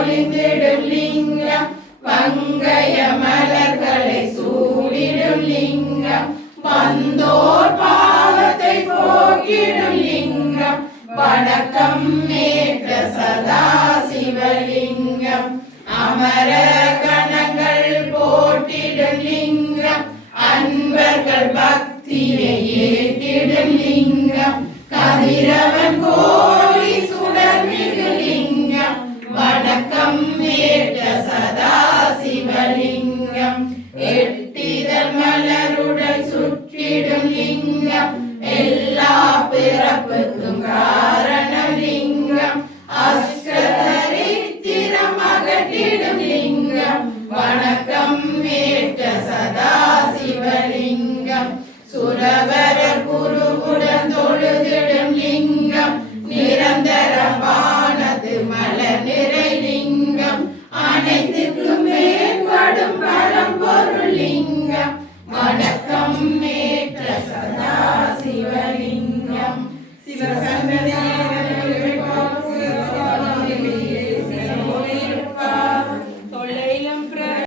பொலிந்திடும் லிங்கம் பங்கய மலர்களை சூடிடும் லிங்கம் வந்தோர் பாவத்தை போக்கிடும் லிங்கம் வணக்கம் மேற்ற சதா சிவலிங்கம் அமர கணங்கள் போற்றிடும் லிங்கம் அன்பர்கள் பக்தியை ஏற்றிடும் லிங்கம் கதிரவன் கோடி சுடர்மிகு லிங்கம் வணக்கம் மேற்ற சதா சிவலிங்கம் எட்டிதழ் மலருடன் சுற்றிடும் லிங்கம் எல்லா பிறப்புக்கும் காரண லிங்கம் அஷ்டதரித்திரம் அகற்றிடும் லிங்கம் வணக்கம் மேற்ற சதா சிவலிங்கம் சுரவர